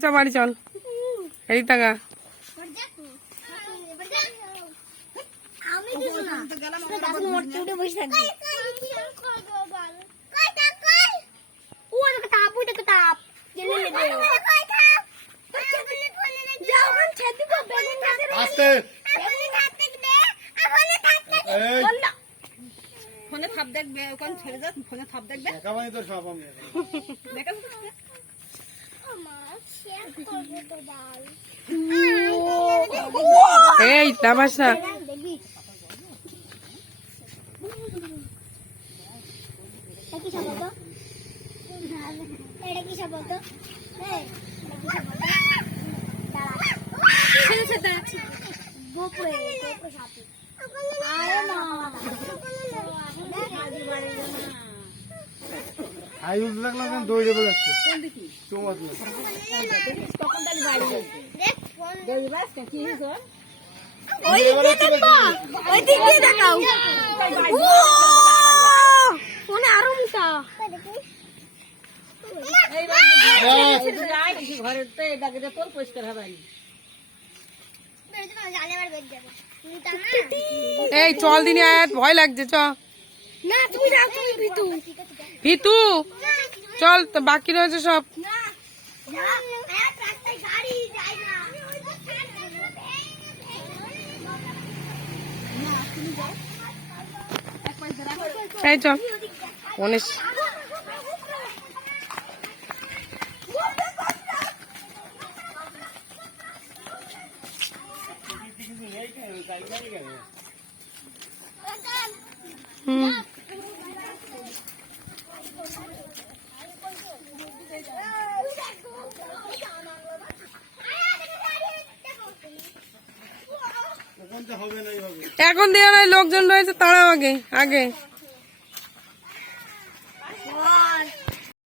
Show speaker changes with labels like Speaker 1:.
Speaker 1: চল বাড়ি চল। এই। টাকা
Speaker 2: ফোনে থাপ দেখবে ওখানে ছেড়ে যা ফোনে থাপ দেখবে।
Speaker 3: একাবানি তো সব আমি
Speaker 2: দেখে
Speaker 4: দাঁড়া। গোপরে, গোপরে সাপে। আরে না।
Speaker 3: উঠে লাগলাম দৌড়ে বেড়াচ্ছে তোমার
Speaker 2: তখন তাহলে বাড়ি যাবে
Speaker 4: দেখ, ফোন
Speaker 2: দেখবি বাস কি হয়েছে
Speaker 4: ওই দিক দেখো ওই দিক দেখাও। ও আরও মুটা
Speaker 2: এই
Speaker 1: চল দিনি আয়াত ভয় লাগছে চ।
Speaker 4: না তুমি যাও তুমি ভিতু
Speaker 1: ভিতু চল তো বাকি রয়েছে সব।
Speaker 4: না না এক রাস্তায় গাড়ি যায় না।
Speaker 1: এই চল উনিশ হুম। এখন দেওয়া নাই লোকজন রয়েছে তারাও আগে আগে।